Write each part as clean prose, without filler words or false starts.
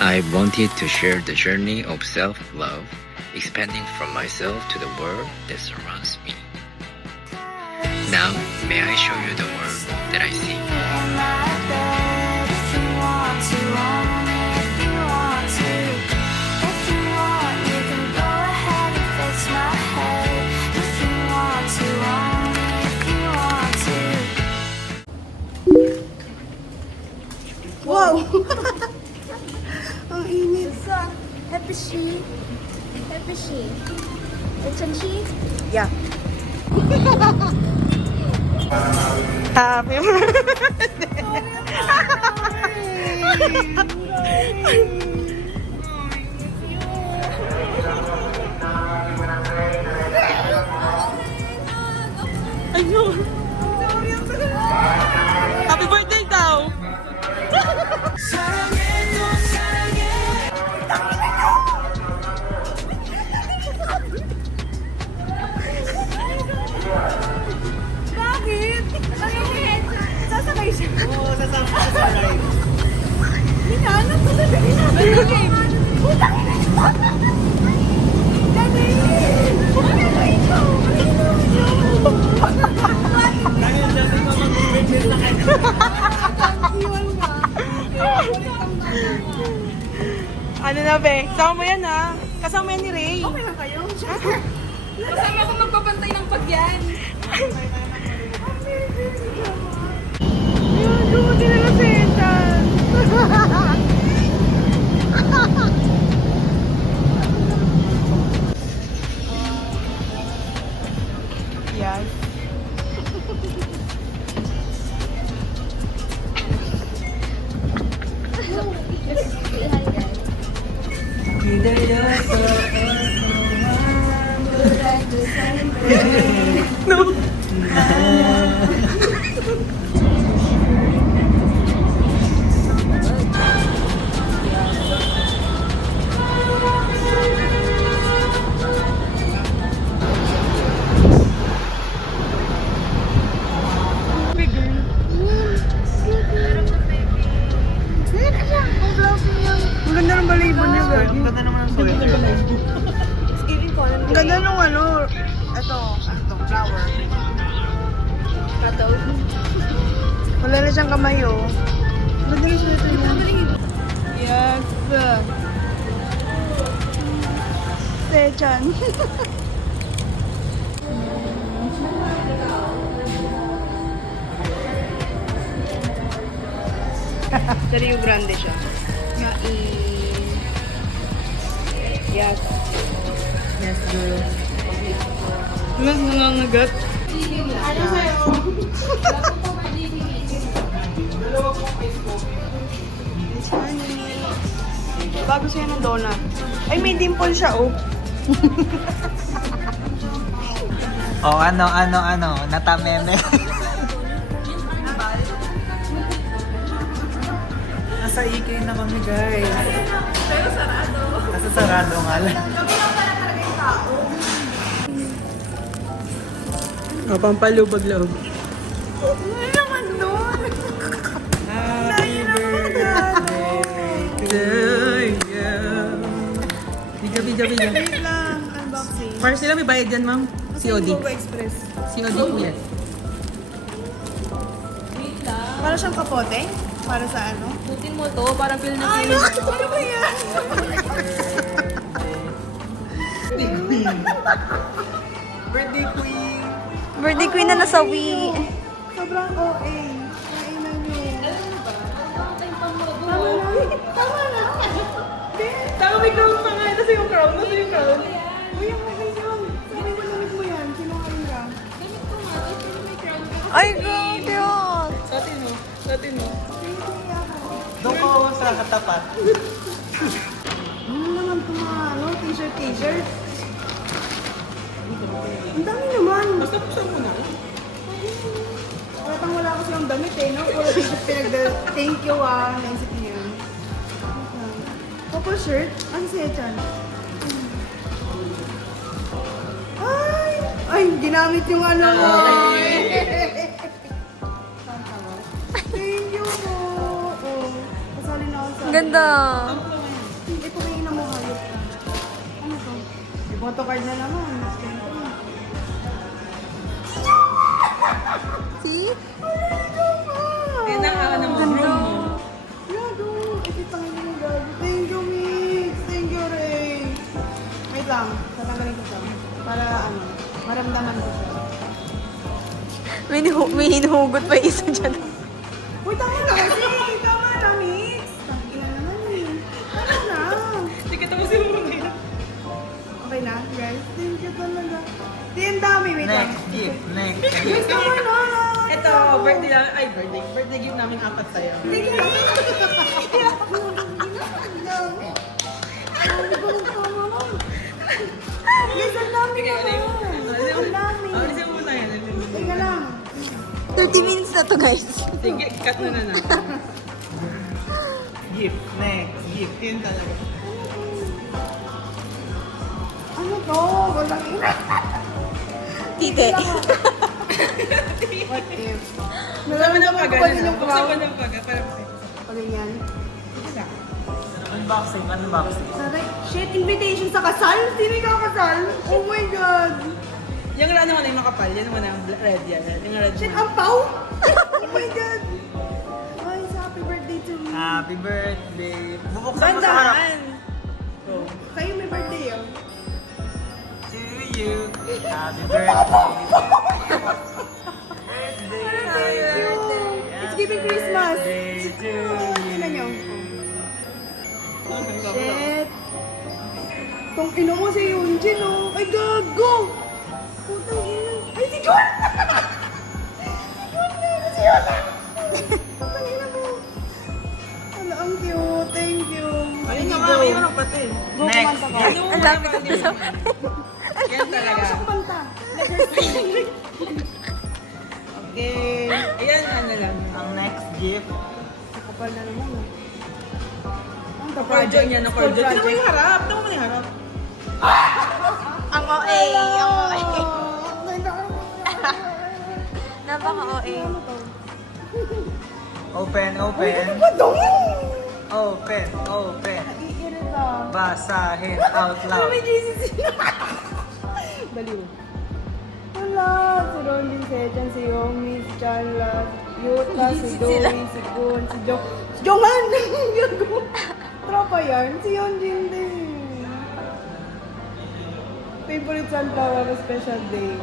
I wanted to share the journey of self-love, expanding from myself to the world that surrounds me. Now, may I show you the world that I see? Wow! Ang init. Happy she. Happy she. Lechon she. Yeah. Happy Ayun. Happy birthday daw. Bakit? Sasakay siya. Oo, sasakay. Hinahanap ko sa gabi na. Putang ina ito! Gagawin! Ano ba ito? Dahil dati ko mag-birthday sa kanya. Ano na be? Kasama mo yan ha? Kasama yan ni Ray. Okay lang kayo? Kasama ako magpapantay ng pagyan. Yun, dumating na lang Setan. Yes. No. Ang ganda ng balibon niya, Gagi. Ang ganda naman ang sweater. Ang ganda nung ano, ito, ano to, flower. Wala na siyang kamay, oh. Ang ganda ng sweater niya. Yes. Sechan. Rio Grande siya. Yes. Yes, girl. Mas nangangagat. Ano sa'yo? Bago siya ng donut. Ay, may dimple siya, oh. Oh, ano, natameme. Nasa EK na kami, guys. Pero sarado. Nasa sarado nga lang. Gabi lang pala talaga yung tao. Oh, pampalubag-loob. Ano naman doon? Happy birthday to you. Biga. Wait lang, unboxing. Para sila may bayad dyan, ma'am. COD. Google Express. COD po yan. Para siyang kapote? Para sa ano? Butin mo to, parang feel na Ano? Ano ba yan? Birthday queen. Birthday queen na nasawi. Sobrang OA. Kainan nyo. Tama na. Tama, may crown pa nga. Nasa yung crown? Nasa yung crown? Uy, ang okay yun. Sabi mo namit mo yan. Sinungaling ka. Ay, grabe yun. Sa atin, no? Sa atin, no? Doon ko sa katapat. Ano naman ito mga ano, t-shirt? Ang dami naman. Basta buksan mo na. Wala kasi yung damit eh, no? Wala thank you naisip niyo. Couple shirt? Ano siya dyan? Ay, ginamit yung ano mo. Thank you po. Oh, kasali na ako sa... Ganda. Ano Hindi po may mo hayop ka. Ano to? May photo card na naman. Siyempre. See? Eh, ano mo, room mo. Gago. Ito mo gago. Thank you, Mix. Thank you, Ray. Wait lang. Tatanggalin ko siya. Para ano, maramdaman ko siya. May hinuhugot pa yung isa dyan. Uy, tama na kasi. Tama na, Mix. Tangina naman eh. Tama na. Hindi kita mo sila mga Okay na, guys. Thank you talaga. Di, ang dami. Wait lang. Next gift. Next gift. Guys, tama na. Ito, birthday lang. Ay, birthday gift namin apat sa'yo. Sige. Guys, ang dami na. Ang dami. Alisin mo muna yan. Teka lang. 30 minutes na to, guys. Sige, cut na na. Gift. Next gift. Yun talaga. Ano to? Walang ina. Tite. What if? Buksan mo ng paga. pa din yung Buksan mo clown. ng paga. Parang Pag ganyan. Unboxing. Unboxing. Sabi, shit, invitation sa kasal? Sino yung kakasal? Oh my God. yung ano mo na yung makapal. Yan mo na yung red yan. Yung red. Shit, ang pau? Oh my God. Ay, happy birthday to me. Happy birthday. Bubuksan mo sa harap. Bandaan. Kayo may birthday oh. To you. Happy birthday. It's giving Christmas. Birthday to Tingnan nyo. you. Shit. Tong ino mo si Yunjin oh. Ay, gago. Putang ina. Ay, si Jun! Si Jun! Putang ina mo. Ano, ang cute. Thank you. Ayun nga, mami mo ng pati. Go, Next. kumanta ka. Ano mo Ang lapit na na sa... Yan Hindi talaga. ako siya kumanta. Let her sing. Okay. Ayan, ano lang. Ang next gift. Kapal na naman oh. Ang Project niya na School project. Tignan mo yung harap. Tignan mo yung harap. Ang OA. Ang OA. Ah, Napaka-OA. ano to? Open, Uy, open. ano ba daw? Open, open. Iirita. Basahin out Ano loud. may GCC? Baliw. Wala. Si Ronlin Sechan, si Yomi, si Chanla, si Yuta, si Joey, si Gun, si Jo... Si Johan! Gago. Tropa yan. Si Yonjin din. Favorite sunflower special day.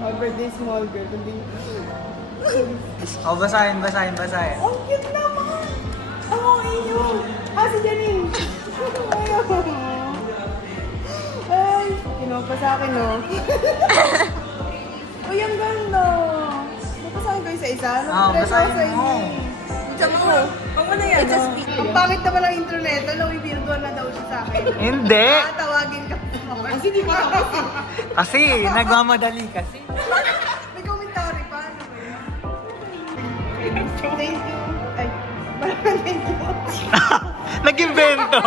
Our birthday small girl. Kundi... Oh, basahin, basahin, basahin. Ang cute naman! Ang okay nyo! Ah, si Janine! Ayaw! Ay, kinuha sa akin, no? Uy, ang ganda! Napasahin kayo sa isa? Ah, basahin Sa mo. Sa mo. Huwag mo na yan. It's a no? speed. Ang pangit naman ang intro na ito, Louis Virtual na daw siya sa akin. Hindi. Tawagin ka. Kasi di ba ako? Kasi, nagmamadali kasi. May commentary pa, ano ba yun? Thank you. Ay, maraming thank you. Nag-invento.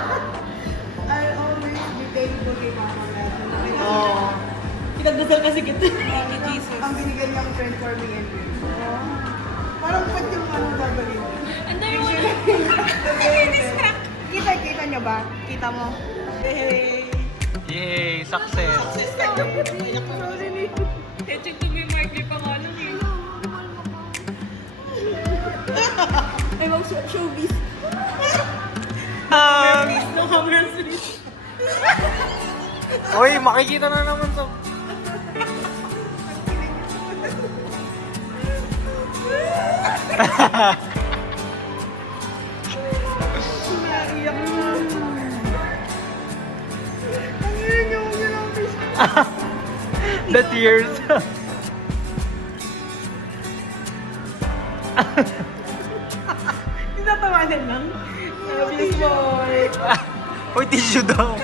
I'll always be thankful kay Mama Mel. Oo. Pinagdasal kasi kita. Ni Jesus. Ang binigyan niyang friend for me and you. Parang pag yung ano gagawin. Ang dami mo. Kita niyo ba? Kita mo? Hey. Yay, success. Check to be Mark, di pangalan eh. Ay, mag showbiz. No cameras, please. Uy, makikita na naman to. Naiyak na. Ang ina niyo, huwag niyo lang fish. The tears. Tinatawanan lang. Bilis mo. Uy, tissue daw.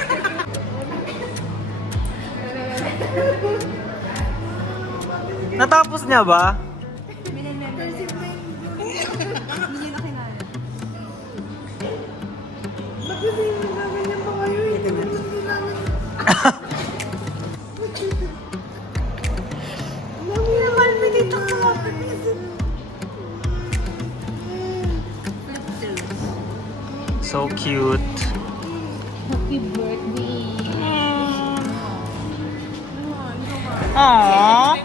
Natapos niya ba? Cursive na yun. Hindi na kinaya. Ba't kasi nagaganyan pa kayo eh? Hindi namin. Namin naman, pinito ko nga. So cute. Happy birthday. Aww.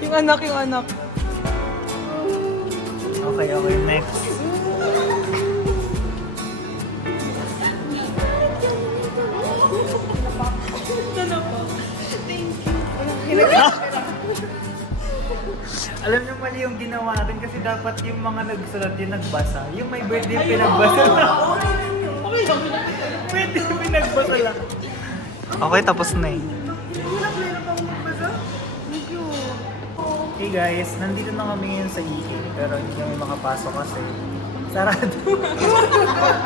Yung anak, yung anak. Okay, next. Alam niyo mali yung ginawa natin kasi dapat yung mga nagsulat yung nagbasa. Yung may birthday yung pinagbasa lang. Pwede yung pinagbasa lang. Okay, tapos na eh. Hey guys, nandito na kami ngayon sa EK pero hindi kami makapasok kasi sarado.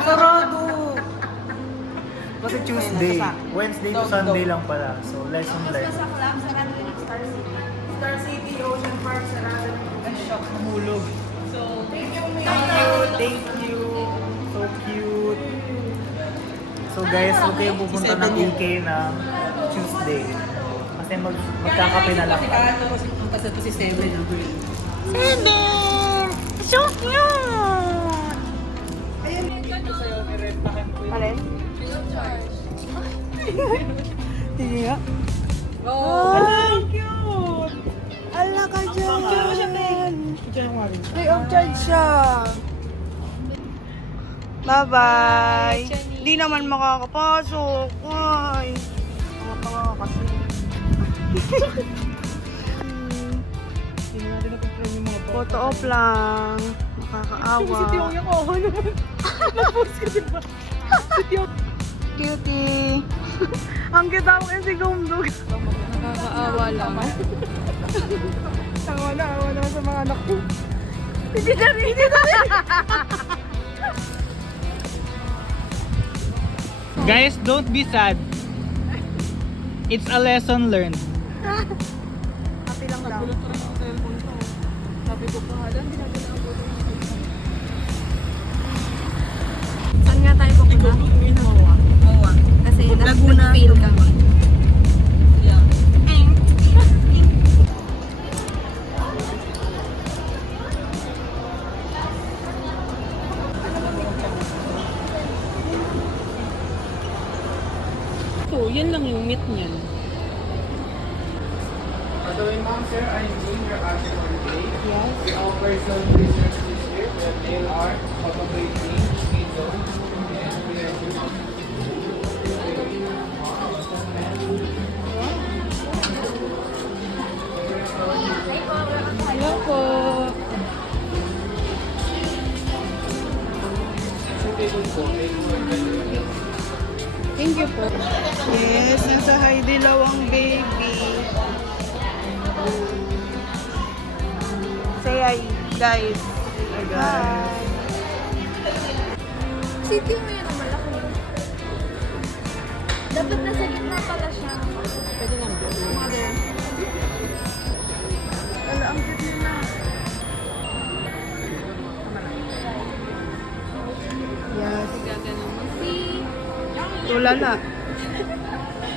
Sarado! Kasi Tuesday, Wednesday to Sunday lang pala. So lesson learned. Star City, Ocean Park, sarado. Ang shock, mahulog. So, Thank you. So cute. So guys, huwag kayo pupunta ng EK na Tuesday. Kasi magkakape na lang. basta to si Seven. So cute! Alin? Sige nga. Oh, Ay! cute! Ala ka dyan! January. Free of charge siya! Bye-bye! Di naman makakapasok. Ay! Tanga-tanga kasi. Hindi natin napag-try yung mga bata. Photo op lang. Makakaawa. Si Tiyong yung ako naman. Nag-post ka diba? Si Tiyong. Cutie! Ang cute ako kasi si Gumdog. Nakakaawa lang. Awa naman sa mga anak ko. Hindi na rin! Guys, don't be sad. It's a lesson learned. Happy lang daw. Gulat ko rin ang cellphone ko. Sabi ko pa, alam, hindi natin ang buto. Saan nga tayo pupunta? Mowa. Kasi Laguna. nag-feel kami. Yeah. So, yan lang yung meat niyan. By the way, ma'am, sir, I'm doing your action for today. Yes. We offer some research this year with nail art, photography, video, and creative. Hello po. Thank you po. Yes, nasa Heidi Lawang baby. Say hi, guys. Hi. City mo yun ang malaki. Dapat nasa gitna pala siya. Pwede lang po. Mother. Ala, ang cute nila. Yes. Gagano mo. See? Tulala.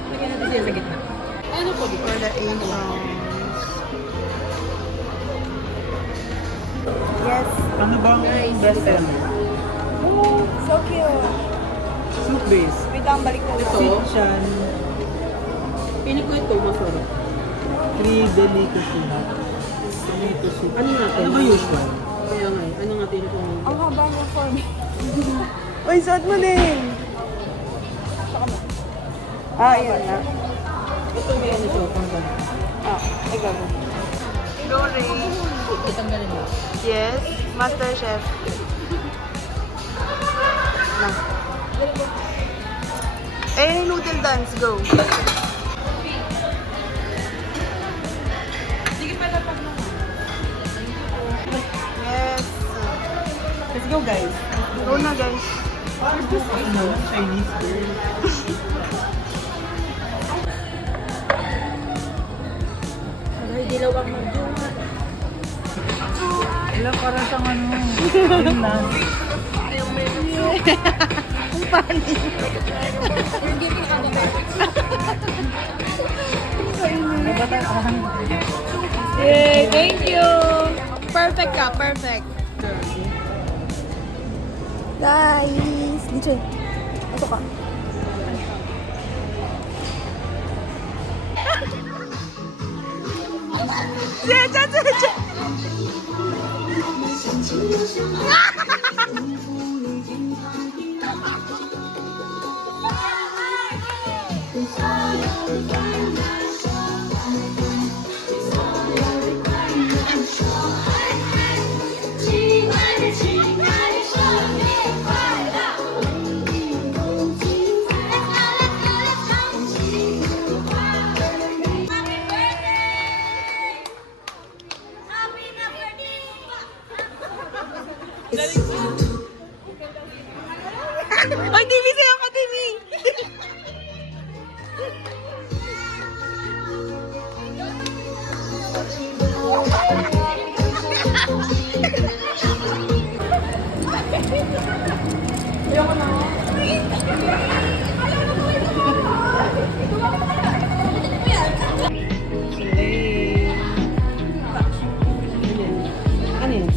Lagyan natin siya sa gitna. Ano po dito? For the aprons. Yes. Ano bang best seller? So cute. Soup base. Wait lang, balik ko. Ito? Sitchan. Pili ko ito, masarap. 3 delicacy na. Tomato soup. Ano natin? Ano ba usual? Kaya nga, ano natin ito? Ang haba niya for me. Uy, suot mo din. Ayan na. Ito ba yan ito? Panggal. Ay, gago. Go, Ray. Itanggalin mo. Yes, Master Chef. Na. Noodle dance, go. Yes. Let's go, guys. Go na, guys. Ano? Chinese girl. Aray, dilaw ang magdunga. Wala, parang siyang ano. Yun lang. You're giving ano. May bata. Yay, thank you. Perfect ka, perfect. Guys, dito. Pasok ka. Ay, TV sa'yo ka, TV! Ano yun?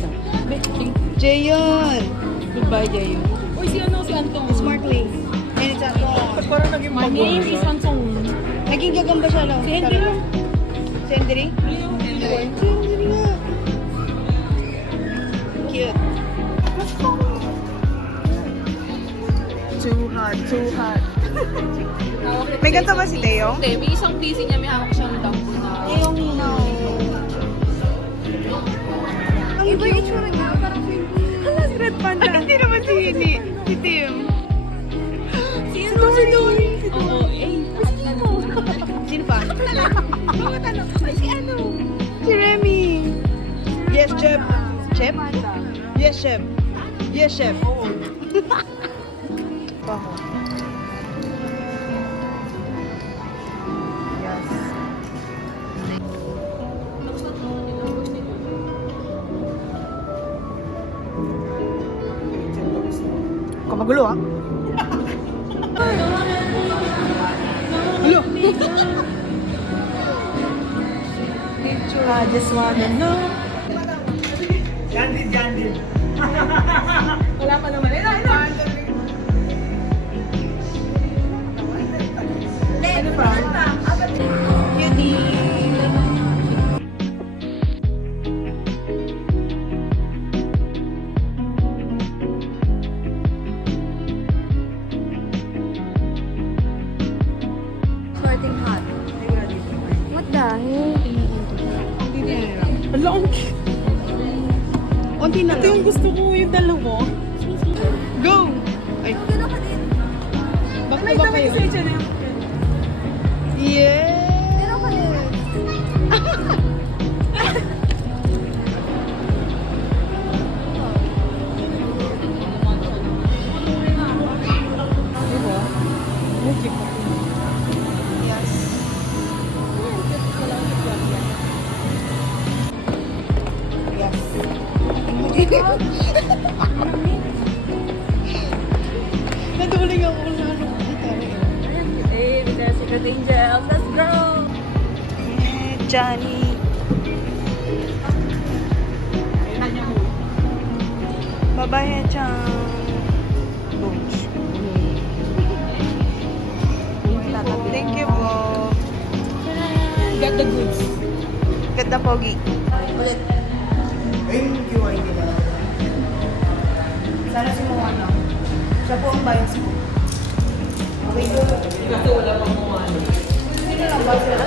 Jayon! Goodbye, Jayon. Uy, si Antong. Smartly. And it's Anton. Parang naging My name is Antong. Naging gagamba siya, no? Si Henry. Si Henry? Si Henry nga. Cute. Too hot, too hot. May ganito ba si Teo? Hindi, may isang PC niya, may hawak siyang dampo na. Teo no. Ang iba yung itsura niya, parang si... Hala, si Red Panda. Hindi naman si Tim. Si Dory. Oo, Sino pa? Si ano? Si Remy. Yes, Chef. Chef? Yes, Chef. Yes, Chef. Baho. Yes. Kung magulo, ah. Hello. I just wanna know. Jandil. Wala pa naman. Ano pa? Cutie. Starting hot. What the hell? Hala, Unti na ito yung lang. gusto ko, yung dalawa. Go! Ay. Bakit ba kayo? Yeah! Yes. Naduling ako kung ano gitara eh. Eh, Victoria's Secret Angels, let's go! Johnny. Babae chan. Thank you po. Got the goods. Ganda pogi. Ulit. Thank you, ay nila. Sana si Moana. Siya po ang bias ko. Okay po. Kasi wala pang mga ano. Sino lang ba sila?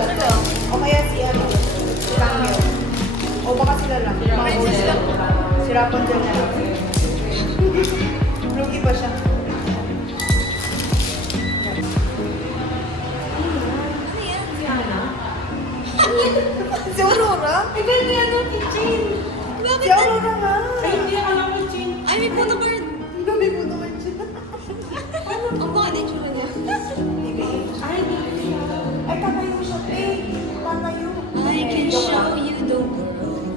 O kaya si ano? Si Cameo. O baka sila lang. Si Rapunzel na lang. Lugi ba siya? Si Aurora? Iba yung ano, kitchen. Si Aurora nga. Ay, hindi ako lang yung chin. Ay, may puno bird. Gabi ko naman siya. Ang baka itsura niya. Ay, tatayo siya. Tatayo. I can show you the world.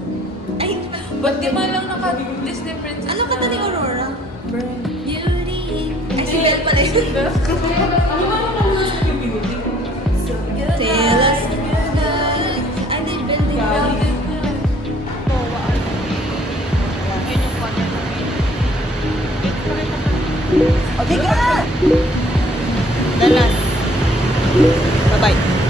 Ay, ba't di ba lang naka-Disney princess? Ano kanta ni Aurora? Beauty. Ay, si Belle pala yun. Tell us good night. I did Belle. O, tiga! The last. Bye-bye.